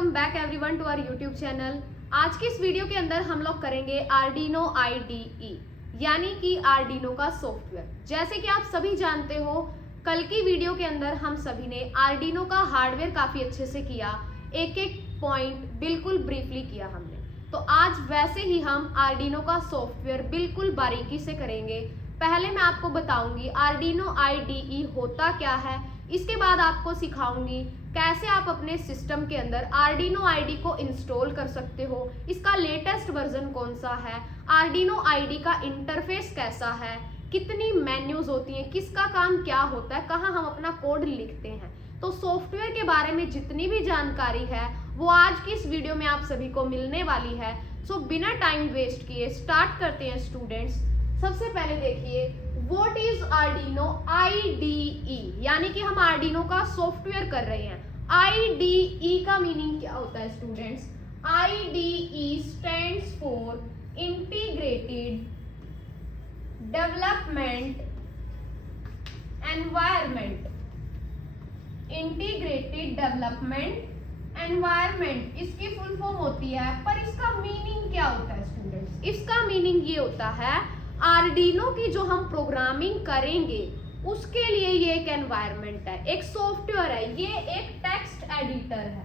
Welcome back everyone to our YouTube channel. आज की इस वीडियो के अंदर हम लोग करेंगे आर्डिनो IDE यानी कि आर्डिनो का सॉफ्टवेयर। जैसे कि आप सभी जानते हो, कल की वीडियो के अंदर हम सभी ने आर्डिनो का हार्डवेयर काफ़ी अच्छे से किया, एक एक पॉइंट बिल्कुल ब्रीफली किया हमने। तो आज वैसे ही हम आर्डिनो का सॉफ्टवेयर बिल्कुल बारीकी से करेंगे। पहले मैं आपको बताऊंगी आर्डिनो IDE होता क्या है, इसके बाद आपको सिखाऊंगी कैसे आप अपने सिस्टम के अंदर आर्डिनो IDE को इंस्टॉल कर सकते हो, इसका लेटेस्ट वर्जन कौन सा है, आर्डिनो IDE का इंटरफेस कैसा है, कितनी मेन्यूज होती हैं, किसका काम क्या होता है, कहाँ हम अपना कोड लिखते हैं। तो सॉफ्टवेयर के बारे में जितनी भी जानकारी है वो आज की इस वीडियो में आप सभी को मिलने वाली है। सो बिना टाइम वेस्ट किए स्टार्ट करते हैं स्टूडेंट्स। सबसे पहले देखिए व्हाट इज आर्डिनो IDE, यानी कि हम आर्डिनो का सॉफ्टवेयर कर रहे हैं। IDE का मीनिंग क्या होता है students? IDE stands for integrated development environment. Integrated development environment इसकी फुल फॉर्म होती है, पर इसका मीनिंग क्या होता है स्टूडेंट्स? इसका मीनिंग ये होता है आर्डिनो की जो हम प्रोग्रामिंग करेंगे उसके लिए ये एक एनवायरनमेंट है, एक सॉफ्टवेयर है, ये एक टेक्स्ट एडिटर है।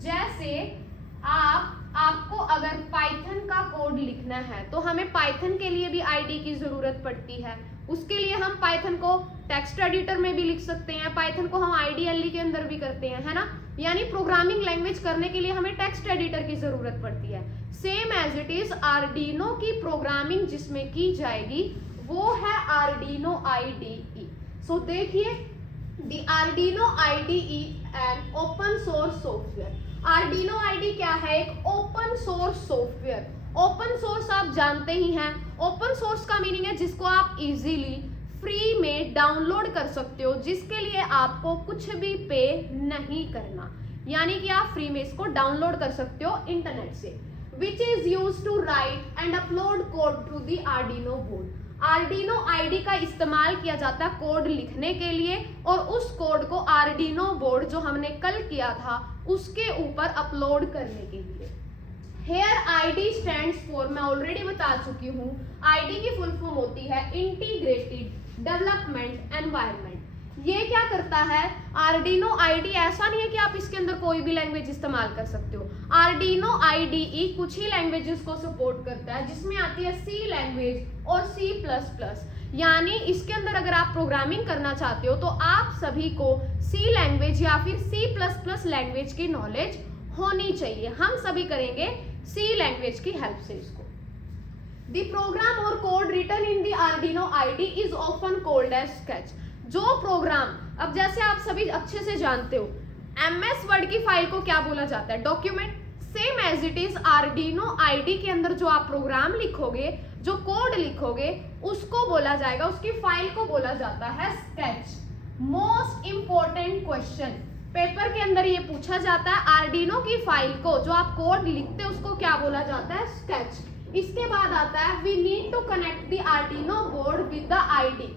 जैसे आपको अगर पाइथन का कोड लिखना है तो हमें पाइथन के लिए भी IDE की जरूरत पड़ती है। उसके लिए हम पाइथन को टेक्स्ट एडिटर में भी लिख सकते हैं, पाइथन को हम IDLE के अंदर भी करते हैं, है ना। यानी प्रोग्रामिंग लैंग्वेज करने के लिए हमें टेक्स्ट एडिटर की जरूरत पड़ती है। Same as it is Arduino की प्रोग्रामिंग जिसमें की जाएगी वो है आर्डिनो IDE। सो देखिए the Arduino IDE an open source software. Arduino IDE क्या है? एक open source software. Open source आप जानते ही हैं, ओपन सोर्स का मीनिंग है जिसको आप इजीली फ्री में डाउनलोड कर सकते हो, जिसके लिए आपको कुछ भी पे नहीं करना, यानी कि आप फ्री में इसको डाउनलोड कर सकते हो इंटरनेट से। Which is use to write and upload code to the Arduino board. Arduino IDE का इस्तेमाल किया जाता है कोड लिखने के लिए, और उस कोड को आर्डिनो बोर्ड जो हमने कल किया था उसके ऊपर अपलोड करने के लिए। Here IDE stands for, मैं ऑलरेडी बता चुकी हूँ, IDE की फुल फॉर्म होती है इंटीग्रेटेड डेवलपमेंट एनवायरनमेंट। ये क्या करता है? आर्डिनो IDE ऐसा नहीं है कि आप इसके अंदर कोई भी लैंग्वेज इस्तेमाल कर सकते हो। आर्डिनो IDE कुछ ही लैंग्वेजेस को सपोर्ट करता है, जिसमें आती है C लैंग्वेज और C++। यानी इसके अंदर अगर आप प्रोग्रामिंग करना चाहते हो तो आप सभी को C लैंग्वेज या फिर C++ लैंग्वेज की नॉलेज होनी चाहिए। हम सभी करेंगे C लैंग्वेज की हेल्प से इसको। The program or code written in the Arduino IDE is often called as sketch। जो प्रोग्राम, अब जैसे आप सभी अच्छे से जानते हो MS वर्ड की फाइल को क्या बोला जाता है? Document. Same as it is Arduino IDE के अंदर जो आप प्रोग्राम लिखोगे, जो कोड लिखोगे, उसको बोला जाएगा, उसकी फाइल को बोला जाता है sketch. Most important question paper के अंदर ये पूछा जाता है, आर्डिनो की फाइल को जो आप कोड लिखते हैं उसको क्या बोला जाता है? स्केच। इसके बाद आता है we need to connect the Arduino board with the IDE।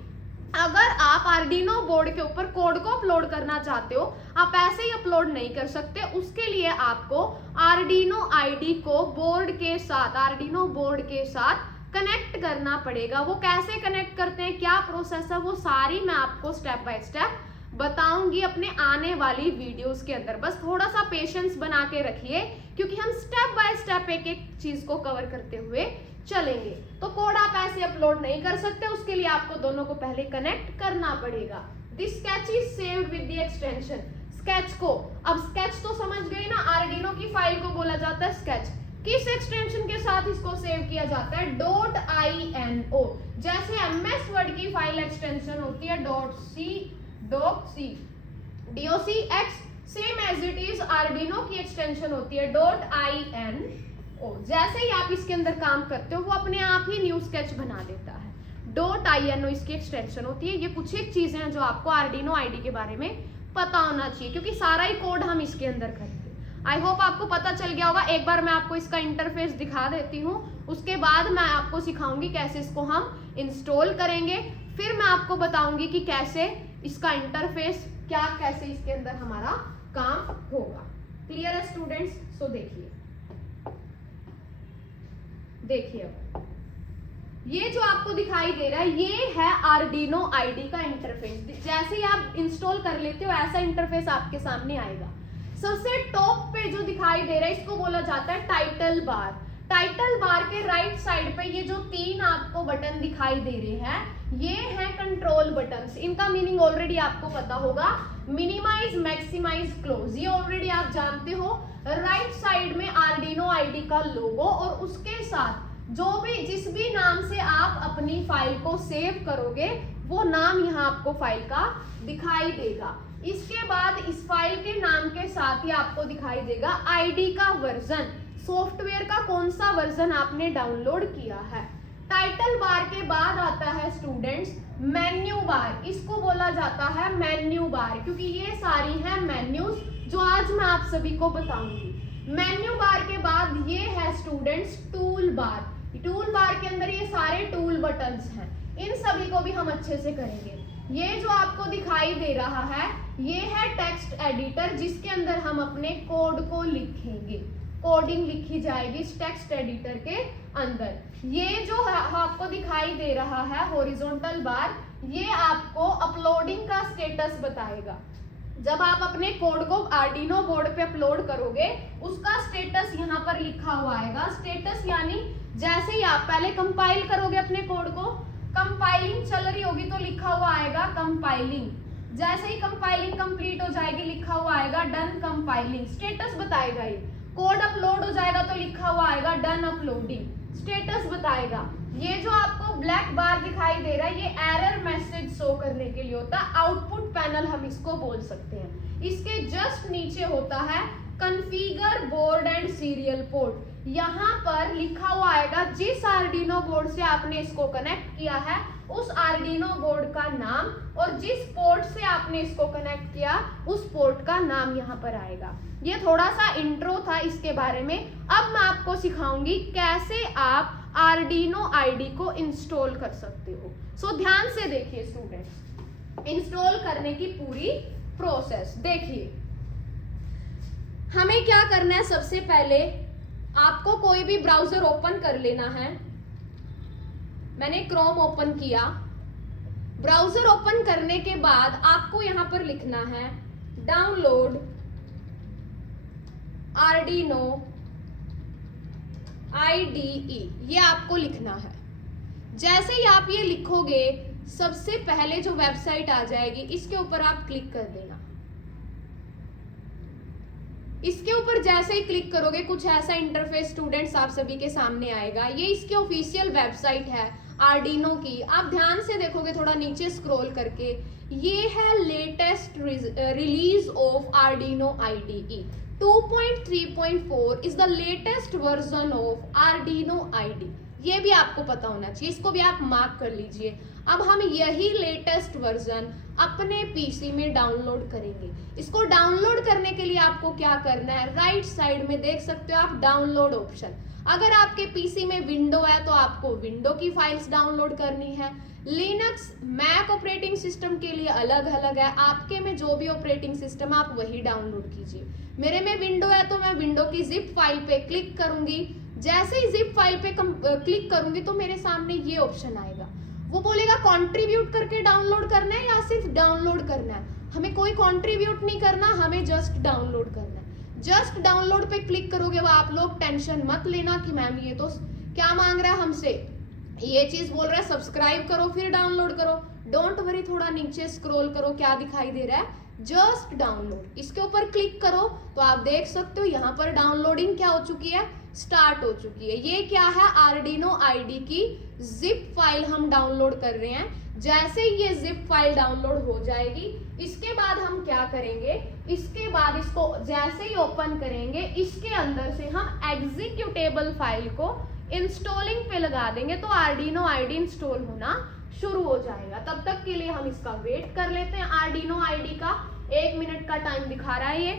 अगर आप आर्डिनो बोर्ड के ऊपर कोड को अपलोड करना चाहते हो, आप ऐसे ही अपलोड नहीं कर सकते। उसके लिए आपको आर्डिनो IDE को बोर्ड के साथ, आर्डिनो बोर्ड के साथ कनेक्ट करना पड़ेगा। वो कैसे कनेक्ट करते हैं, क्या प्रोसेस है, वो सारी मैं आपको स्टेप बाय स्टेप बताऊंगी अपने आने वाली वीडियोस के अंदर। बस थोड़ा सा पेशेंस बना के रखिए, क्योंकि हम स्टेप बाय स्टेप एक एक चीज को कवर करते हुए चलेंगे। तो कोड आप ऐसे अपलोड नहीं कर सकते, उसके लिए आपको दोनों को पहले कनेक्ट करना पड़ेगा। This sketch is saved with the extension. Sketch को, अब स्केच तो समझ गए ना, आर्डिनो की फाइल को बोला जाता है स्केच। किस एक्सटेंशन के साथ इसको सेव किया जाता है? .ino। जैसे MS वर्ड की फाइल एक्सटेंशन होती है .c docx, same as it is Arduino की एक्सटेंशन होती है .ino। जैसे ही आप इसके अंदर काम करते हो वो अपने आप ही न्यू स्केच बना देता है। .ino इसकी एक्सटेंशन होती है। ये कुछ एक चीजें हैं जो आपको आर्डिनो IDE के बारे में पता होना चाहिए, क्योंकि सारा ही कोड हम इसके अंदर करते हैं। आई होप आपको पता चल गया होगा। एक बार मैं आपको इसका इंटरफेस दिखा देती हूँ, उसके बाद मैं आपको सिखाऊंगी कैसे इसको हम इंस्टॉल करेंगे। फिर मैं आपको बताऊंगी कि कैसे इसका इंटरफेस, क्या कैसे इसके अंदर हमारा काम होगा। क्लियर है स्टूडेंट्स? सो देखिए अब ये जो आपको दिखाई दे रहा है ये है आर्डिनो आईडी का इंटरफेस। जैसे ही आप इंस्टॉल कर लेते हो ऐसा इंटरफेस आपके सामने आएगा। सबसे टॉप पे जो दिखाई दे रहा है इसको बोला जाता है टाइटल बार। टाइटल बार के राइट साइड पे ये जो 3 आपको बटन दिखाई दे रहे हैं ये हैं कंट्रोल बटन्स। इनका मीनिंग ऑलरेडी आपको पता होगा, मिनिमाइज, मैक्सिमाइज, क्लोज, ये ऑलरेडी आप जानते हो। राइट साइड में आर्डिनो आईडी का लोगो और उसके साथ जिस भी नाम से आप अपनी फाइल को सेव करोगे वो नाम यहाँ आपको फाइल का दिखाई देगा। इसके बाद इस फाइल के नाम के साथ ही आपको दिखाई देगा आईडी का वर्जन, सॉफ्टवेयर का कौन सा वर्जन आपने डाउनलोड किया है। टाइटल बार के बाद आता है स्टूडेंट्स मेन्यू बार। इसको बोला जाता है मेन्यू बार क्योंकि ये सारी हैं मेन्यूज जो आज मैं आप सभी को बताऊंगी। मेन्यू बार के बाद ये है students tool bar. Tool bar के अंदर ये सारे टूल बटन्स हैं, इन सभी को भी हम अच्छे से करेंगे। ये जो आपको दिखाई दे रहा है ये है टेक्स्ट एडिटर जिसके अंदर हम अपने कोड को लिखेंगे, कोडिंग लिखी जाएगी इस टेक्स्ट एडिटर के अंदर। ये जो आपको दिखाई दे रहा है हॉरिजॉन्टल बार ये आपको अपलोडिंग का स्टेटस बताएगा। जब आप अपने कोड को आर्डिनो बोर्ड पे अपलोड करोगे उसका स्टेटस यहाँ पर लिखा हुआ आएगा। स्टेटस यानी जैसे ही आप पहले कंपाइल करोगे अपने कोड को, कंपाइलिंग चल रही होगी तो लिखा हुआ आएगा कंपाइलिंग। जैसे ही कंपाइलिंग कंप्लीट हो जाएगी लिखा हुआ आएगा डन कंपाइलिंग, स्टेटस बताएगा। ये कोड अपलोड हो जाएगा तो लिखा हुआ आएगा डन अपलोडिंग, स्टेटस बताएगा। ये जो आपको ब्लैक बार दिखाई दे रहा है ये एरर मैसेज शो करने के लिए होता है, आउटपुट पैनल हम इसको बोल सकते हैं। इसके जस्ट नीचे होता है configure board and serial port. यहाँ पर लिखा हुआ आएगा जिस आर्डिनो बोर्ड से आपने इसको कनेक्ट किया है उस आर्डिनो बोर्ड का नाम और जिस पोर्ट से आपने इसको कनेक्ट किया उस पोर्ट का नाम यहाँ पर आएगा। ये थोड़ा सा इंट्रो था इसके बारे में। अब मैं आपको सिखाऊंगी कैसे आप आर्डिनो आईडी को इंस्टॉल कर सकते हो। सो ध्यान से देखिए स्टूडेंट्स, इंस्टॉल करने की पूरी प्रोसेस देखिए। हमें क्या करना है, सबसे पहले आपको कोई भी ब्राउजर ओपन कर लेना है। मैंने क्रोम ओपन किया। ब्राउजर ओपन करने के बाद आपको यहां पर लिखना है डाउनलोड आर्डिनो IDE, ये आपको लिखना है। जैसे ही आप ये लिखोगे सबसे पहले जो वेबसाइट आ जाएगी इसके ऊपर आप क्लिक कर देना। इसके ऊपर जैसे ही क्लिक करोगे कुछ ऐसा इंटरफेस स्टूडेंट्स आप सभी के सामने आएगा। ये इसकी ऑफिशियल वेबसाइट है आर्डिनो की। आप ध्यान से देखोगे थोड़ा नीचे स्क्रॉल करके, ये है latest release of Arduino IDE 2.3.4 is the latest version of Arduino IDE। ये भी आपको पता होना चाहिए, इसको भी आप मार्क कर लीजिए। अब हम यही लेटेस्ट वर्जन अपने पीसी में डाउनलोड करेंगे। इसको डाउनलोड करने के लिए आपको क्या करना है, राइट साइड में देख सकते हो आप डाउनलोड ऑप्शन। अगर आपके पीसी में विंडो है तो आपको विंडो की फाइल्स डाउनलोड करनी है। लिनक्स मैक ऑपरेटिंग सिस्टम के लिए अलग अलग है, आपके में जो भी ऑपरेटिंग सिस्टम आप वही डाउनलोड कीजिए। मेरे में विंडो है तो मैं विंडो की जिप फाइल पे क्लिक करूंगी। जैसे ही जिप फाइल पे क्लिक करूंगी तो मेरे सामने ये ऑप्शन आएगा। वो बोलेगा कंट्रीब्यूट करके डाउनलोड करना है या सिर्फ डाउनलोड करना है। हमें कोई कंट्रीब्यूट नहीं करना, हमें जस्ट डाउनलोड करना है। जस्ट डाउनलोड पे क्लिक करोगे वो आप लोग टेंशन मत लेना कि मैम ये तो क्या मांग रहा है हमसे, ये चीज बोल रहा है सब्सक्राइब करो फिर डाउनलोड करो। डोंट वरी, थोड़ा नीचे स्क्रॉल करो, क्या दिखाई दे रहा है, जस्ट डाउनलोड। इसके ऊपर क्लिक करो तो आप देख सकते हो यहाँ पर डाउनलोडिंग क्या हो चुकी है, स्टार्ट हो चुकी है। ये क्या है, आर्डिनो IDE की जिप फाइल हम डाउनलोड कर रहे हैं। जैसे ही ये जिप फाइल डाउनलोड हो जाएगी इसके बाद हम क्या करेंगे, इसके बाद इसको जैसे ही ओपन करेंगे इसके अंदर से हम एग्जीक्यूटेबल फाइल को इंस्टॉलिंग पे लगा देंगे तो आर्डिनो IDE इंस्टॉल होना शुरू हो जाएगा। तब तक के लिए हम इसका वेट कर लेते हैं। आर्डिनो IDE का 1 मिनट का टाइम दिखा रहा है ये।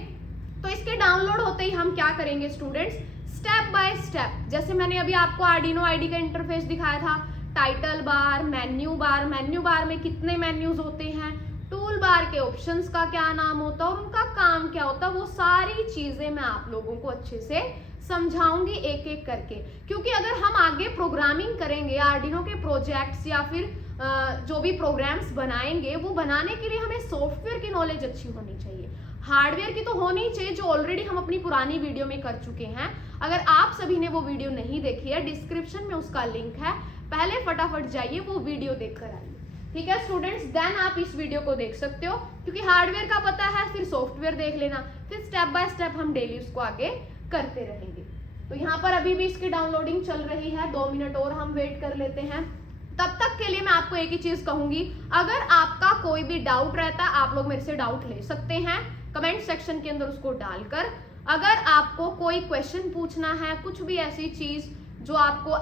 तो इसके डाउनलोड होते ही हम क्या करेंगे स्टूडेंट्स, स्टेप बाय स्टेप, जैसे मैंने अभी आपको आर्डिनो IDE का इंटरफेस दिखाया था, टाइटल बार, मेन्यू बार में कितने मेन्यूज होते हैं, टूल टूल बार के ऑप्शंस का क्या नाम होता है और उनका काम क्या होता है, वो सारी चीजें मैं आप लोगों को अच्छे से समझाऊंगी एक एक करके। क्योंकि अगर हम आगे प्रोग्रामिंग करेंगे, आर्डिनो के प्रोजेक्ट्स या फिर जो भी प्रोग्राम्स बनाएंगे, वो बनाने के लिए हमें सॉफ्टवेयर की नॉलेज अच्छी होनी चाहिए। हार्डवेयर की तो होनी ही चाहिए, जो ऑलरेडी हम अपनी पुरानी वीडियो में कर चुके हैं। अगर आप सभी ने वो वीडियो नहीं देखी है, डिस्क्रिप्शन में उसका लिंक है, पहले फटाफट जाइए वो वीडियो देख कर आइए। ठीक है स्टूडेंट्स, देन आप इस वीडियो को देख सकते हो, क्योंकि हार्डवेयर का पता है, फिर सॉफ्टवेयर देख लेना, फिर स्टेप बाय स्टेप हम डेली उसको आगे करते रहेंगे। तो यहाँ पर अभी भी इसकी डाउनलोडिंग चल रही है, 2 मिनट और हम वेट कर लेते हैं। तब तक के लिए मैं आपको एक ही चीज कहूंगी, अगर आपका कोई भी डाउट रहता है, आप लोग मेरे से डाउट ले सकते हैं कमेंट सेक्शन के अंदर उसको डालकर। अगर आपको कोई क्वेश्चन पूछना है, कुछ भी ऐसी चीज जो आपको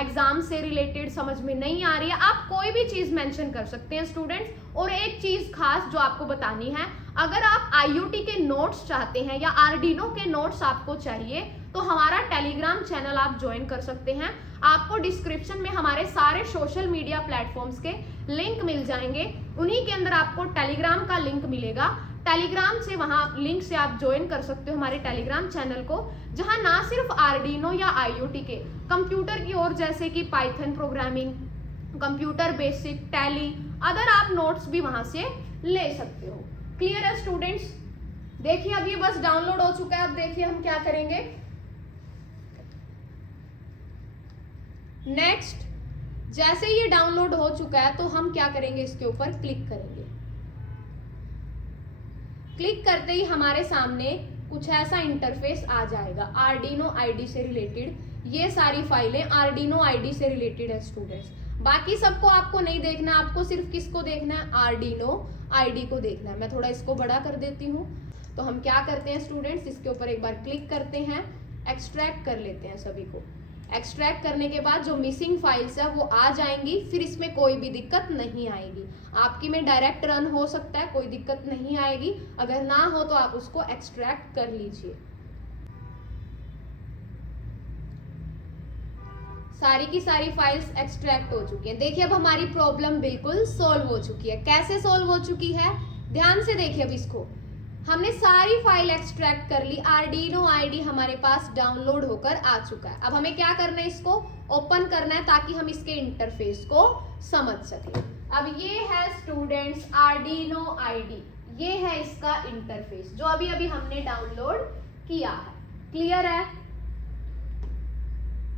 एग्जाम से रिलेटेड समझ में नहीं आ रही है, आप कोई भी चीज मेंशन कर सकते हैं स्टूडेंट्स। और एक चीज खास जो आपको बतानी है, अगर आप आईओटी के नोट्स चाहते हैं या आर्डिनो के नोट्स आपको चाहिए, तो हमारा टेलीग्राम चैनल आप ज्वाइन कर सकते हैं। आपको डिस्क्रिप्शन में हमारे सारे सोशल मीडिया प्लेटफॉर्म्स के लिंक मिल जाएंगे, उन्हीं के अंदर आपको टेलीग्राम का लिंक मिलेगा। टेलीग्राम से, वहां लिंक से आप ज्वाइन कर सकते हो हमारे टेलीग्राम चैनल को, जहां ना सिर्फ आर्डिनो या आईओटी के कंप्यूटर की ओर, जैसे कि Python programming, computer basic, tally, other आप नोट्स भी वहां से ले सकते हो। क्लियर है स्टूडेंट्स? देखिए अभी बस डाउनलोड हो चुका है। अब देखिए हम क्या करेंगे नेक्स्ट। जैसे ये डाउनलोड हो चुका है तो हम क्या करेंगे, इसके ऊपर क्लिक करेंगे। क्लिक करते ही हमारे सामने कुछ ऐसा इंटरफेस आ जाएगा। आर्डिनो आईडी से रिलेटेड ये सारी फाइलें आर्डिनो आईडी से रिलेटेड है स्टूडेंट्स। बाकी सबको आपको नहीं देखना, आपको सिर्फ किसको देखना है, आर्डिनो आईडी को देखना है। मैं थोड़ा इसको बड़ा कर देती हूँ। तो हम क्या करते हैं स्टूडेंट्स, इसके ऊपर एक बार क्लिक करते हैं, एक्सट्रैक्ट कर लेते हैं सभी को। एक्सट्रैक्ट करने के बाद जो मिसिंग फाइल्स है वो आ जाएंगी, फिर इसमें कोई भी दिक्कत नहीं आएगी। आपकी में डायरेक्ट रन हो सकता है, कोई दिक्कत नहीं आएगी। अगर ना हो तो आप उसको एक्सट्रैक्ट कर लीजिए। सारी की सारी फाइल्स एक्सट्रैक्ट हो चुकी हैं। देखिए अब हमारी प्रॉब्लम बिल्कुल सॉल्व हो चुकी है। कैसे सॉल्व हो चुकी है, ध्यान से देखिए। अब इसको हमने सारी फाइल एक्सट्रैक्ट कर ली, आर्डिनो आईडी हमारे पास डाउनलोड होकर आ चुका है। अब हमें क्या करना है, इसको ओपन करना है ताकि हम इसके इंटरफेस को समझ सकें। अब ये है स्टूडेंट्स आर्डिनो आईडी, ये है इसका इंटरफेस जो अभी अभी हमने डाउनलोड किया है। क्लियर है?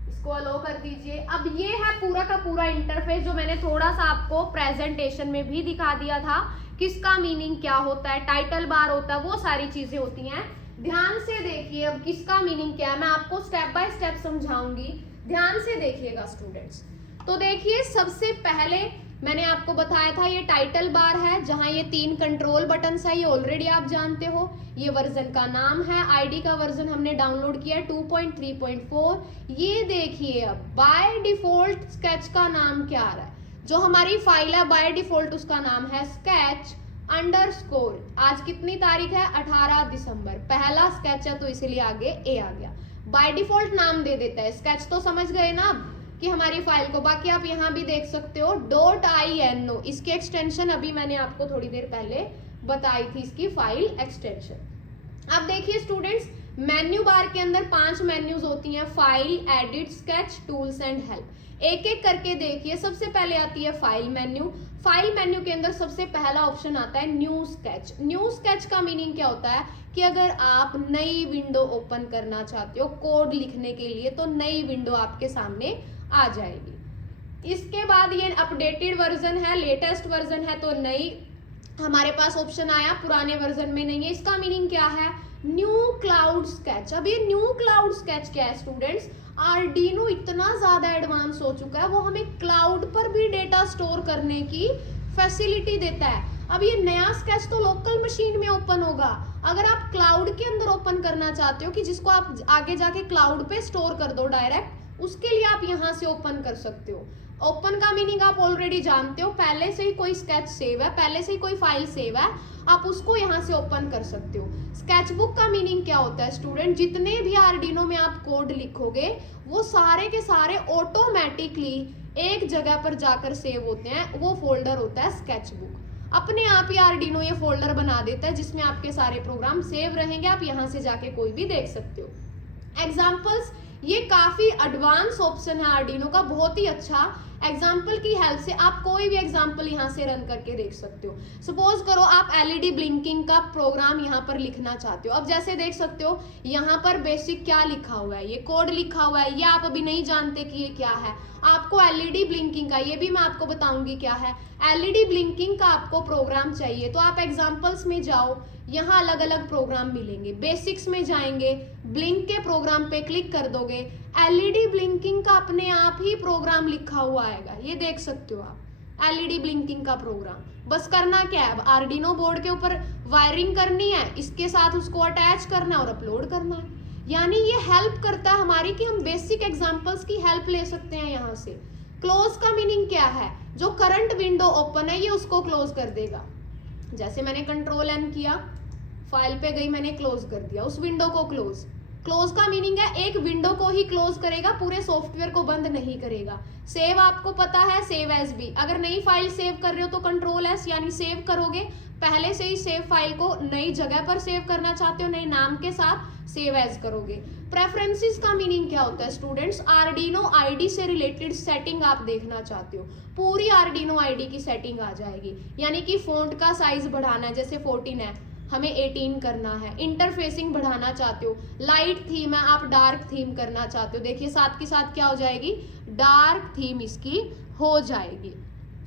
इसको अलो कर दीजिए। अब ये है पूरा का पूरा इंटरफेस जो मैंने थोड़ा सा आपको प्रेजेंटेशन में भी दिखा दिया था। किसका मीनिंग क्या होता है, टाइटल बार होता है, वो सारी चीजें होती हैं। ध्यान से देखिए अब किसका मीनिंग क्या है, मैं आपको स्टेप बाय स्टेप समझाऊंगी, ध्यान से देखिएगा स्टूडेंट्स। तो देखिए सबसे पहले मैंने आपको बताया था ये टाइटल बार है, जहां ये 3 कंट्रोल बटन्स है, ये ऑलरेडी आप जानते हो। ये वर्जन का नाम है, आईडी का वर्जन हमने डाउनलोड किया 2.3.4। ये देखिए अब बाय डिफॉल्ट स्केच का नाम क्या आ रहा है, जो हमारी फाइल है बाय डिफॉल्ट उसका नाम है स्केच अंडरस्कोर। आज कितनी तारीख है, 18 दिसंबर। पहला स्केच है तो इसलिए आगे ए आ गया। बाय डिफॉल्ट नाम दे देता है। स्केच तो समझ गए ना कि हमारी फाइल को। बाकी आप यहाँ भी देख सकते हो .ino, इसकी एक्सटेंशन अभी मैंने आपको थोड़ी देर पहले बताई थी, इसकी फाइल एक्सटेंशन। अब देखिए स्टूडेंट्स, मेन्यू बार के अंदर 5 मेन्यूज होती हैं, file, edit, sketch, tools and help. एक एक करके देखिए। सबसे पहले आती है फाइल मेन्यू। फाइल मेन्यू के अंदर सबसे पहला ऑप्शन आता है न्यू स्केच। न्यू स्केच का मीनिंग क्या होता है कि अगर आप नई विंडो ओपन करना चाहते हो कोड लिखने के लिए, तो नई विंडो आपके सामने आ जाएगी। इसके बाद ये अपडेटेड वर्जन है, लेटेस्ट वर्जन है, तो नई हमारे पास ऑप्शन आया, पुराने वर्जन में नहीं है। इसका मीनिंग क्या है, न्यू क्लाउड स्केच। अब ये न्यू क्लाउड स्केच क्या है स्टूडेंट्स, आर्डिनो इतना ज्यादा एडवांस हो चुका है, वो हमें क्लाउड पर भी डेटा स्टोर करने की फैसिलिटी देता है। अब ये नया स्केच तो लोकल मशीन में ओपन होगा, अगर आप क्लाउड के अंदर ओपन करना चाहते हो कि जिसको आप आगे जाके क्लाउड पे स्टोर कर दो डायरेक्ट, उसके लिए आप यहाँ से ओपन कर सकते हो। ओपन का मीनिंग आप ऑलरेडी जानते हो, पहले से ही कोई स्केच सेव है, पहले से ही कोई फाइल सेव है, आप उसको यहाँ से ओपन कर सकते हो। स्केचबुक का मीनिंग क्या होता है स्टूडेंट, जितने भी आर्डिनो में आप कोड लिखोगे वो सारे के सारे ऑटोमेटिकली एक जगह पर जाकर सेव होते हैं, वो फोल्डर होता है स्केचबुक। अपने आप ही आर्डिनो ये फोल्डर बना देता है जिसमें आपके सारे प्रोग्राम सेव रहेंगे, आप यहाँ से जाके कोई भी देख सकते हो। एग्जाम्पल्स, ये काफी एडवांस ऑप्शन है आर्डिनो का, बहुत ही अच्छा। एग्जाम्पल की हेल्प से आप कोई भी एग्जाम्पल यहाँ से रन करके देख सकते हो। सपोज करो आप एलईडी ब्लिंकिंग का प्रोग्राम यहाँ पर लिखना चाहते हो। अब जैसे देख सकते हो यहाँ पर बेसिक क्या लिखा हुआ है, ये कोड लिखा हुआ है, ये आप अभी नहीं जानते कि ये क्या है। आपको एलईडी ब्लिंकिंग का, ये भी मैं आपको बताऊंगी क्या है। एलईडी ब्लिंकिंग का आपको प्रोग्राम चाहिए तो आप एग्जाम्पल्स में जाओ, यहाँ अलग अलग प्रोग्राम मिलेंगे। बेसिक्स में जाएंगे, ब्लिंक के प्रोग्राम पे क्लिक कर दोगे, एलईडी ब्लिंकिंग का अपने आप ही प्रोग्राम लिखा हुआ आएगा, ये देख सकते हो आप एलईडी ब्लिंकिंग का प्रोग्राम। बस करना क्या है, अब आर्डिनो बोर्ड के ऊपर वायरिंग करनी है, इसके साथ उसको अटैच करना है और अपलोड करना है। यानी ये हेल्प करता है हमारी कि हम बेसिक एग्जांपल्स की हेल्प ले सकते हैं यहाँ से। क्लोज का मीनिंग क्या है, जो करंट विंडो ओपन है ये उसको क्लोज कर देगा। जैसे मैंने कंट्रोल एन किया, फाइल पे गई, मैंने क्लोज कर दिया उस विंडो को। क्लोज, क्लोज का मीनिंग है एक विंडो को ही क्लोज करेगा, पूरे सॉफ्टवेयर को बंद नहीं करेगा। सेव आपको पता है, सेव एज भी, अगर नई फाइल सेव कर रहे हो तो कंट्रोल एस यानी सेव करोगे। पहले से ही सेव फाइल को नई जगह पर सेव करना चाहते हो, नए नाम के साथ सेव एज करोगे। प्रेफरेंसेस का मीनिंग क्या होता है स्टूडेंट्स, आर्डिनो आईडी से रिलेटेड सेटिंग आप देखना चाहते हो, पूरी आर्डिनो आईडी की सेटिंग आ जाएगी। यानी कि फोंट का साइज बढ़ाना है, जैसे 14 है हमें 18 करना है। इंटरफेसिंग बढ़ाना चाहते हो, लाइट थीम है आप डार्क थीम करना चाहते हो, देखिए साथ के साथ क्या हो जाएगी, डार्क थीम इसकी हो जाएगी।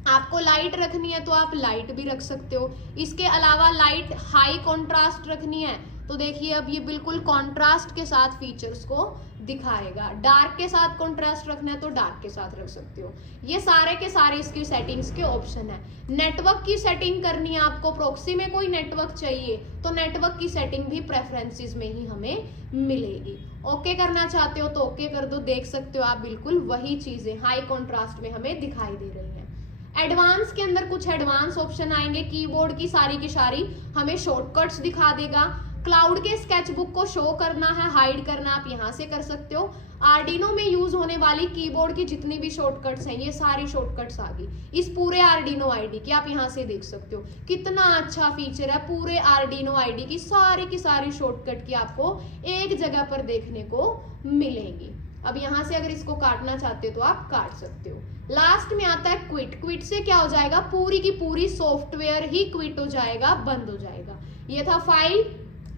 आपको लाइट रखनी है तो आप लाइट भी रख सकते हो। इसके अलावा लाइट हाई कॉन्ट्रास्ट रखनी है तो देखिए अब ये बिल्कुल कॉन्ट्रास्ट के साथ फीचर्स को दिखाएगा। डार्क के साथ कॉन्ट्रास्ट रखना है तो डार्क के साथ रख सकते हो। ये सारे के सारे इसकी सेटिंग्स के ऑप्शन है। नेटवर्क की सेटिंग करनी है आपको, प्रॉक्सी में कोई नेटवर्क चाहिए तो नेटवर्क की सेटिंग भी प्रेफरेंसेस में ही हमें मिलेगी। ओके करना चाहते हो तो ओके कर दो, देख सकते हो आप बिल्कुल वही चीजें हाई कॉन्ट्रास्ट में हमें दिखाई दे रही है। एडवांस के अंदर कुछ एडवांस ऑप्शन आएंगे, कीबोर्ड की सारी हमें शॉर्टकट्स दिखा देगा। क्लाउड के स्केचबुक को शो करना है, हाइड करना आप यहाँ से कर सकते हो। आर्डिनो में यूज होने वाली कीबोर्ड की जितनी भी शॉर्टकट्स हैं ये सारी शॉर्टकट्स आ गई इस पूरे आर्डिनो आईडी की, आप यहाँ से देख सकते हो। कितना अच्छा फीचर है, पूरे आर्डिनो आईडी की सारी शॉर्टकट की आपको एक जगह पर देखने को मिलेगी। अब यहाँ से अगर इसको काटना चाहते हो तो आप काट सकते हो। लास्ट में आता है क्विट। क्विट से क्या हो जाएगा, पूरी की पूरी सॉफ्टवेयर ही क्विट हो जाएगा, बंद हो जाएगा। ये था फाइल।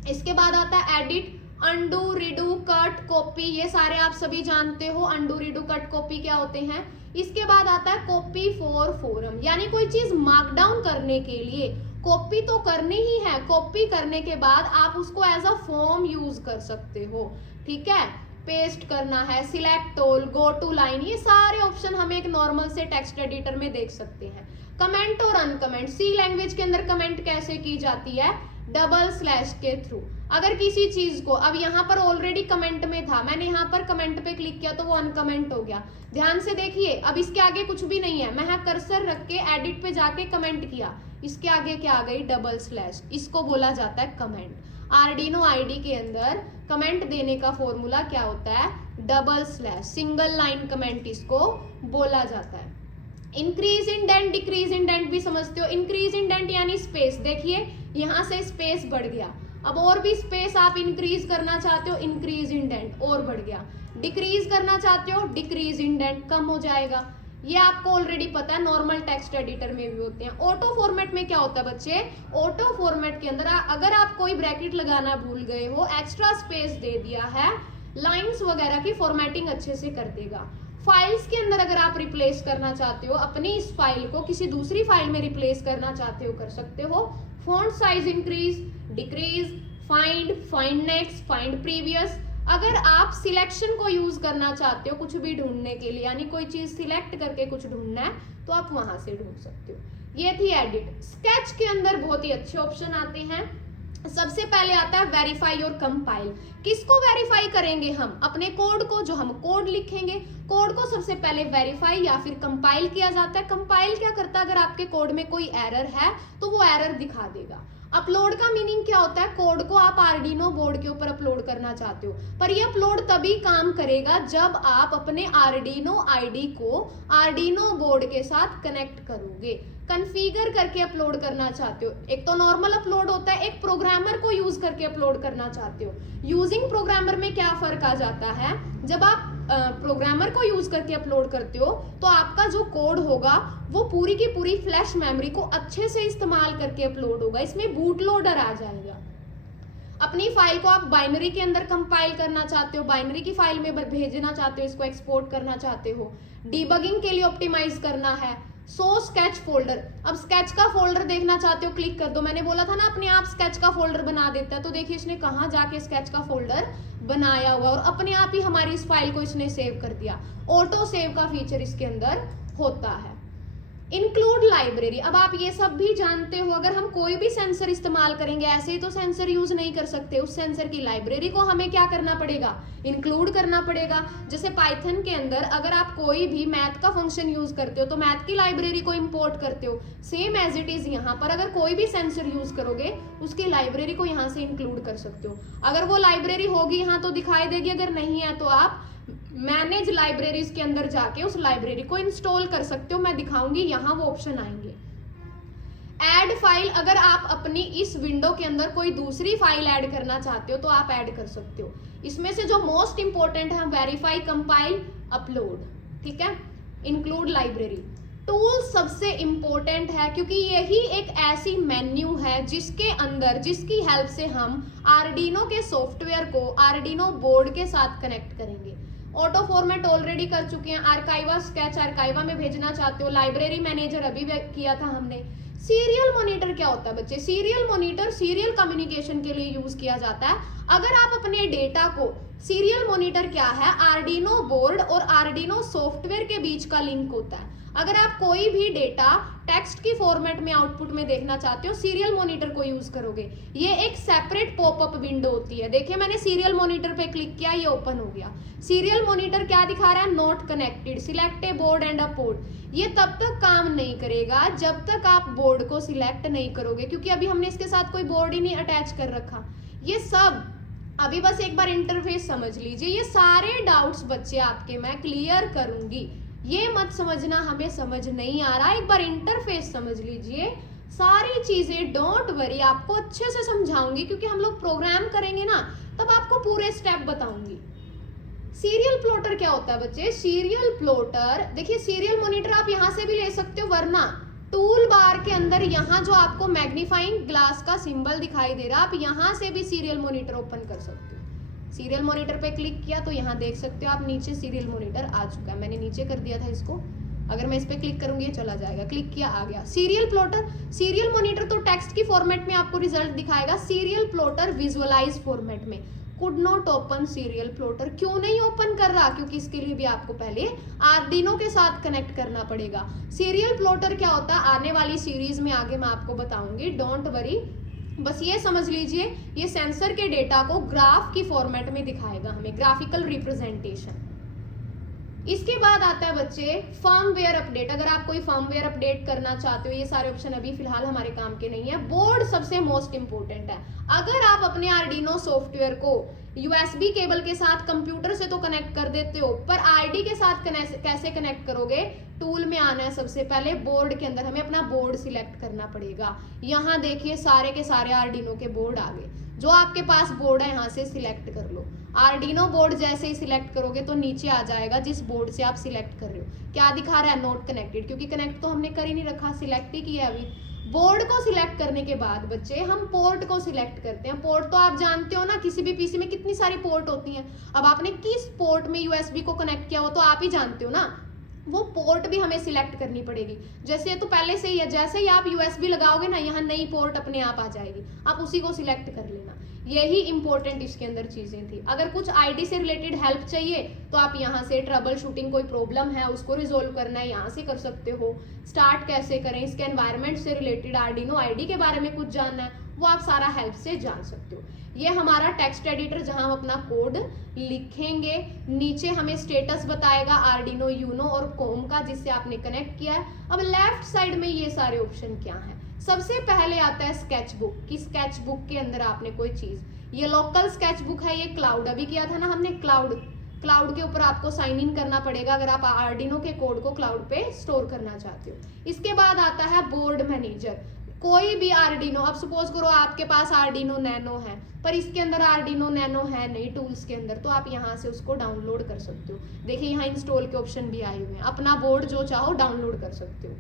इसके बाद आता है edit, undo, redo, cut, copy, ये सारे आप सभी जानते हो। अंडू, रिडू, कट, कॉपी क्या होते हैं। इसके बाद आता है कॉपी फॉर फोरम, यानी कोई चीज मार्कडाउन करने के लिए कॉपी तो करनी ही है, कॉपी करने के बाद आप उसको एज अ फॉर्म यूज कर सकते हो। ठीक है, पेस्ट करना है, select all, go to line, ये सारे ऑप्शन हम एक नॉर्मल से टेक्स्ट एडिटर में देख सकते हैं। कमेंट और अनकमेंट, सी लैंग्वेज के अंदर कमेंट कैसे की जाती है, डबल स्लैश के थ्रू। अगर किसी चीज को, अब यहाँ पर ऑलरेडी कमेंट में था, मैंने यहाँ पर कमेंट पे क्लिक किया तो वो अनकमेंट हो गया। ध्यान से देखिए, अब इसके आगे कुछ भी नहीं है, मैं यहाँ कर्सर रख के एडिट पे जाके कमेंट किया, इसके आगे क्या आ गई, डबल स्लैश, इसको बोला जाता है कमेंट। आर्डिनो आईडी के अंदर कमेंट देने का फॉर्मूला क्या होता है, double slash, single line comment इसको बोला जाता है। इंक्रीज इंडेंट, डिक्रीज इंडेंट भी समझते हो। इंक्रीज इंडेंट यानी स्पेस, देखिए यहाँ से स्पेस बढ़ गया, अब और भी स्पेस आप इंक्रीज करना चाहते हो, इंक्रीज इंडेंट और बढ़ गया। डिक्रीज करना चाहते हो, डिक्रीज इंडेंट कम हो जाएगा। ये आपको ऑलरेडी पता है, नॉर्मल टेक्स्ट एडिटर में भी होते हैं। ऑटो फॉर्मेट में क्या होता है बच्चे, ऑटो फॉर्मेट के अंदर अगर आप कोई ब्रैकेट लगाना भूल गए हो, एक्स्ट्रा स्पेस दे दिया है, लाइंस वगैरह की फॉर्मेटिंग अच्छे से कर देगा। फाइल्स के अंदर अगर आप रिप्लेस करना चाहते हो, अपनी इस फाइल को किसी दूसरी फाइल में रिप्लेस करना चाहते हो, कर सकते हो। Font size increase, decrease, find, find next, find previous. अगर आप सिलेक्शन को यूज करना चाहते हो कुछ भी ढूंढने के लिए, यानी कोई चीज सिलेक्ट करके कुछ ढूंढना है तो आप वहां से ढूंढ सकते हो। ये थी एडिट। स्केच के अंदर बहुत ही अच्छे ऑप्शन आते हैं। सबसे पहले आता है वेरीफाई और कंपाइल। किसको वेरीफाई करेंगे हम, अपने कोड को, जो हम कोड लिखेंगे, कोड को सबसे पहले वेरीफाई या फिर कंपाइल किया जाता है। कंपाइल क्या करता है, अगर आपके कोड में कोई एरर है तो वो एरर दिखा देगा। अपलोड का मीनिंग क्या होता है, कोड को आप आर्डिनो बोर्ड के ऊपर अपलोड करना चाहते हो, पर ये अपलोड तभी काम करेगा जब आप अपने आर्डिनो आईडी को आर्डिनो बोर्ड के साथ कनेक्ट करोगे, कॉन्फ़िगर करके अपलोड करना चाहते हो। एक तो नॉर्मल अपलोड होता है, एक प्रोग्रामर को यूज करके अपलोड करना चाहते हो। यूजिंग प्रोग्रामर में क्या फर्क आ जाता है, जब आप प्रोग्रामर को यूज करके अपलोड करते हो तो आपका जो कोड होगा वो पूरी की पूरी फ्लैश मेमोरी को अच्छे से इस्तेमाल करके अपलोड होगा, इसमें बूट लोडर आ जाएगा। अपनी फाइल को आप बाइनरी के अंदर कंपाइल करना चाहते हो, बाइनरी की फाइल में भेजना चाहते हो, इसको एक्सपोर्ट करना चाहते हो, डीबगिंग के लिए ऑप्टिमाइज करना है। सो स्केच फोल्डर, अब स्केच का फोल्डर देखना चाहते हो, क्लिक कर दो। मैंने बोला था ना अपने आप स्केच का फोल्डर बना देता है, तो देखिए इसने कहाँ जाके स्केच का फोल्डर बनाया हुआ और अपने आप ही हमारी इस फाइल को इसने सेव कर दिया। ऑटो सेव का फीचर इसके अंदर होता है। इंक्लूड लाइब्रेरी, अब आप ये सब भी जानते हो, अगर हम कोई भी सेंसर इस्तेमाल करेंगे ऐसे ही तो सेंसर यूज नहीं कर सकते, उस सेंसर की लाइब्रेरी को हमें क्या करना पड़ेगा, इंक्लूड करना पड़ेगा। जैसे पाइथन के अंदर अगर आप कोई भी मैथ का फंक्शन यूज करते हो तो मैथ की लाइब्रेरी को इंपोर्ट करते हो, सेम एज इट इज यहाँ पर अगर कोई भी सेंसर यूज करोगे उसकी लाइब्रेरी को यहाँ से इंक्लूड कर सकते हो। अगर वो लाइब्रेरी होगी यहाँ तो दिखाई देगी, अगर नहीं है तो आप मैनेज लाइब्रेरीज के अंदर जाके उस लाइब्रेरी को इंस्टॉल कर सकते हो। मैं दिखाऊंगी, यहाँ वो ऑप्शन आएंगे। ऐड फाइल, अगर आप अपनी इस विंडो के अंदर कोई दूसरी फाइल ऐड करना चाहते हो तो आप ऐड कर सकते हो। इसमें से जो मोस्ट इंपॉर्टेंट है वेरीफाई, कंपाइल, अपलोड, ठीक है। इंक्लूड लाइब्रेरी, टूल सबसे इंपॉर्टेंट है क्योंकि यही एक ऐसी मेन्यू है जिसके अंदर, जिसकी हेल्प से हम आर्डिनो के सॉफ्टवेयर को आर्डिनो बोर्ड के साथ कनेक्ट करेंगे। ऑटो फॉर्मेट ऑलरेडी कर चुके हैं, आर्काइवा स्केच आर्काइवा में भेजना चाहते हो, लाइब्रेरी मैनेजर अभी किया था हमने। सीरियल मॉनिटर क्या होता है बच्चे, सीरियल मॉनिटर सीरियल कम्युनिकेशन के लिए यूज किया जाता है। अगर आप अपने डेटा को, सीरियल मॉनिटर क्या है, आर्डिनो बोर्ड और आर्डिनो सॉफ्टवेयर के बीच का लिंक होता है। अगर आप कोई भी डेटा टेक्स्ट की फॉर्मेट में आउटपुट में देखना चाहते हो, सीरियल मॉनिटर को यूज करोगे। ये एक सेपरेट पॉपअप विंडो होती है। देखिए मैंने सीरियल मॉनिटर पे क्लिक किया, ये ओपन हो गया। सीरियल मॉनिटर क्या दिखा रहा है, not connected, select A board and a port. ये तब तक काम नहीं करेगा जब तक आप बोर्ड को सिलेक्ट नहीं करोगे, क्योंकि अभी हमने इसके साथ कोई बोर्ड ही नहीं अटैच कर रखा। ये सब अभी बस एक बार इंटरफेस समझ लीजिए, ये सारे डाउट्स बच्चे आपके मैं क्लियर करूंगी। ये मत समझना हमें समझ नहीं आ रहा, एक बार इंटरफेस समझ लीजिए। सारी चीजें डोंट वरी, आपको अच्छे से समझाऊंगी क्योंकि हम लोग प्रोग्राम करेंगे ना तब आपको पूरे स्टेप बताऊंगी। सीरियल प्लॉटर क्या होता है बच्चे, सीरियल प्लॉटर देखिए, सीरियल मॉनिटर आप यहाँ से भी ले सकते हो, वरना टूल बार के अंदर यहाँ जो आपको मैग्नीफाइंग ग्लास का सिंबल दिखाई दे रहा है, आप यहाँ से भी सीरियल मॉनिटर ओपन कर सकते हो। सीरियल मॉनिटर पे क्लिक किया तो यहाँ देख सकते हो आप, नीचे सीरियल मॉनिटर आ चुका है। मैंने नीचे कर दिया था इसको, अगर मैं इस पे क्लिक करूंगी ये चला जाएगा। क्लिक किया, आ गया सीरियल प्लॉटर। सीरियल मॉनिटर तो टेक्स्ट की फॉर्मेट में आपको रिजल्ट दिखाएगा, सीरियल प्लॉटर विजुअलाइज फॉर्मेट में। Could not open serial plotter, क्यों नहीं ओपन कर रहा, क्योंकि इसके लिए भी आपको पहले आर्डिनो के साथ कनेक्ट करना पड़ेगा। सीरियल प्लॉटर क्या होता है आने वाली सीरीज में आगे मैं आपको बताऊंगी, डोंट वरी। बस ये समझ लीजिए, ये सेंसर के डेटा को ग्राफ की फॉर्मेट में दिखाएगा हमें, ग्राफिकल रिप्रेजेंटेशन। इसके बाद आता है बच्चे फर्मवेयर अपडेट। अगर आप कोई फर्मवेयर अपडेट करना चाहते हो, ये सारे ऑप्शन अभी फिलहाल हमारे काम के नहीं है। बोर्ड सबसे मोस्ट इंपोर्टेंट है। अगर आप अपने आर्डिनो सॉफ्टवेयर को यूएसबी केबल के साथ कंप्यूटर से तो कनेक्ट कर देते हो, पर आईडी के साथ कैसे कनेक्ट करोगे, टूल में आना है सबसे पहले, बोर्ड के अंदर हमें अपना बोर्ड सिलेक्ट करना पड़ेगा। यहाँ देखिए सारे के सारे आर्डिनो के बोर्ड आ गए, जो आपके पास बोर्ड है यहाँ से सिलेक्ट कर लो। आर्डिनो बोर्ड जैसे ही सिलेक्ट करोगे तो नीचे आ जाएगा जिस बोर्ड से आप सिलेक्ट कर रहे हो। क्या दिखा रहा है, नॉट कनेक्टेड, क्योंकि कनेक्ट तो हमने कर ही नहीं रखा, सिलेक्ट ही किया अभी। बोर्ड को सिलेक्ट करने के बाद बच्चे हम पोर्ट को सिलेक्ट करते हैं। पोर्ट तो आप जानते हो ना, किसी भी पीसी में कितनी सारी पोर्ट होती हैं। अब आपने किस पोर्ट में यूएसबी को कनेक्ट किया हो तो आप ही जानते हो ना, वो पोर्ट भी हमें सिलेक्ट करनी पड़ेगी। जैसे तो पहले से ही है, जैसे ही आप यूएसबी लगाओगे ना, यहाँ नई पोर्ट अपने आप आ जाएगी, आप उसी को सिलेक्ट कर लेना। यही इंपॉर्टेंट इसके अंदर चीजें थी। अगर कुछ आईडी से रिलेटेड हेल्प चाहिए तो आप यहाँ से ट्रबल शूटिंग, कोई प्रॉब्लम है उसको रिजोल्व करना है, यहाँ से कर सकते हो। स्टार्ट कैसे करें, इसके एनवायरनमेंट से रिलेटेड आर्डिनो आईडी के बारे में कुछ जानना है, वो आप सारा हेल्प से जान सकते हो। ये हमारा टेक्स्ट एडिटर जहां हम अपना कोड लिखेंगे। नीचे हमें स्टेटस बताएगा आर्डिनो यूनो और कॉम का, जिससे आपने कनेक्ट किया है। अब लेफ्ट साइड में ये सारे ऑप्शन क्या हैं, सबसे पहले आता है स्केच बुक, कि स्केच बुक के अंदर आपने कोई चीज, ये लोकल स्केच बुक है, ये क्लाउड अभी किया था ना हमने, क्लाउड के ऊपर आपको साइन इन करना पड़ेगा अगर आप आर्डिनो के कोड को क्लाउड पे स्टोर करना चाहते हो। इसके बाद आता है बोर्ड मैनेजर, कोई भी आर्डिनो, अब सपोज करो आपके पास आर्डिनो नैनो है पर इसके अंदर आर्डिनो नैनो है नहीं टूल्स के अंदर, तो आप यहाँ से उसको डाउनलोड कर सकते हो। देखिए यहाँ इंस्टॉल के ऑप्शन भी आए हुए हैं, अपना बोर्ड जो चाहो डाउनलोड कर सकते हो।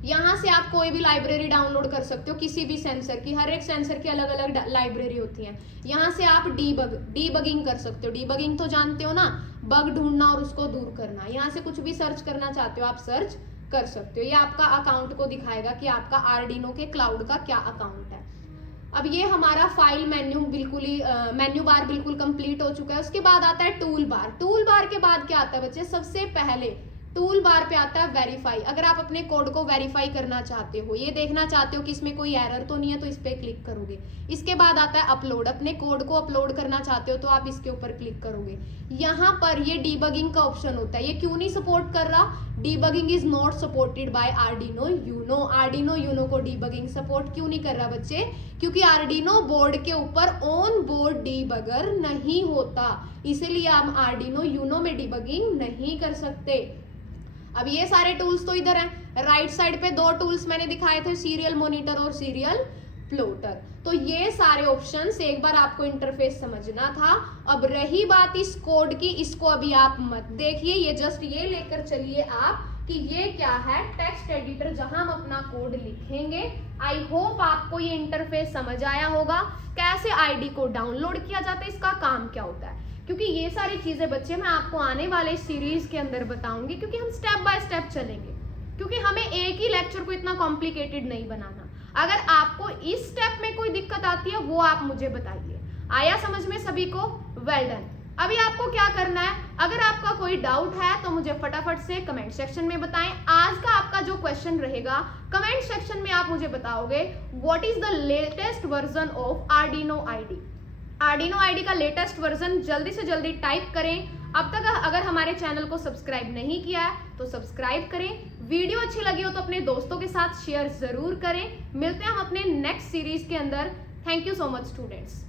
यहाँ से आप कोई भी लाइब्रेरी डाउनलोड कर सकते हो किसी भी सेंसर की, हर एक सेंसर की अलग अलग लाइब्रेरी होती है। यहाँ से आप डीबगिंग कर सकते हो, डीबगिंग तो जानते हो ना, बग ढूंढना और उसको दूर करना। यहाँ से कुछ भी सर्च करना चाहते हो आप सर्च कर सकते हो। ये आपका अकाउंट को दिखाएगा कि आपका आर्डिनो के क्लाउड का क्या अकाउंट है। अब ये हमारा फाइल मेन्यू बिल्कुल ही मेन्यू बार बिल्कुल कंप्लीट हो चुका है। उसके बाद आता है टूल बार। टूल बार के बाद क्या आता है बच्चे, सबसे पहले टूल बार पे आता है वेरीफाई। अगर आप अपने कोड को वेरीफाई करना चाहते हो, ये देखना चाहते हो कि इसमें कोई एरर तो नहीं है, तो इस पे क्लिक करोगे। इसके बाद आता है अपलोड, अपने कोड को अपलोड करना चाहते हो तो आप इसके ऊपर क्लिक करोगे। यहाँ पर ये डीबगिंग का ऑप्शन होता है, ये क्यों नहीं सपोर्ट कर रहा, debugging is not supported by Arduino Uno. Arduino Uno को डीबगिंग सपोर्ट क्यों नहीं कर रहा बच्चे, क्योंकि आर्डिनो बोर्ड के ऊपर ऑन बोर्ड डीबगर नहीं होता, इसीलिए हम आर्डिनो यूनो में डीबगिंग नहीं कर सकते। अब ये सारे टूल्स तो इधर हैं, राइट साइड पे दो टूल्स मैंने दिखाए थे, सीरियल मॉनिटर और सीरियल प्लॉटर। तो ये सारे ऑप्शंस एक बार आपको इंटरफेस समझना था। अब रही बात इस कोड की, इसको अभी आप मत देखिए, ये जस्ट ये लेकर चलिए आप कि ये क्या है, टेक्स्ट एडिटर जहां हम अपना कोड लिखेंगे। आई होप आपको ये इंटरफेस समझ आया होगा, कैसे आईडी को डाउनलोड किया जाता है, इसका काम क्या होता है। क्योंकि ये सारी चीजें बच्चे मैं आपको आने वाले सीरीज के अंदर बताऊंगी, क्योंकि हम स्टेप बाय स्टेप चलेंगे, क्योंकि हमें एक ही लेक्चर को इतना कॉम्प्लिकेटेड नहीं बनाना। अगर आपको इस स्टेप में कोई दिक्कत आती है वो आप मुझे बताइए। आया समझ में सभी को? Well done. अभी आपको क्या करना है, अगर आपका कोई डाउट है तो मुझे फटाफट से कमेंट सेक्शन में बताएं। आज का आपका जो क्वेश्चन रहेगा, कमेंट सेक्शन में आप मुझे बताओगे what is the latest version of Arduino ID. Arduino ID का लेटेस्ट वर्जन जल्दी से जल्दी टाइप करें। अब तक अगर हमारे चैनल को सब्सक्राइब नहीं किया है तो सब्सक्राइब करें। वीडियो अच्छी लगी हो तो अपने दोस्तों के साथ शेयर जरूर करें। मिलते हैं हम अपने नेक्स्ट सीरीज के अंदर। Thank you so much students.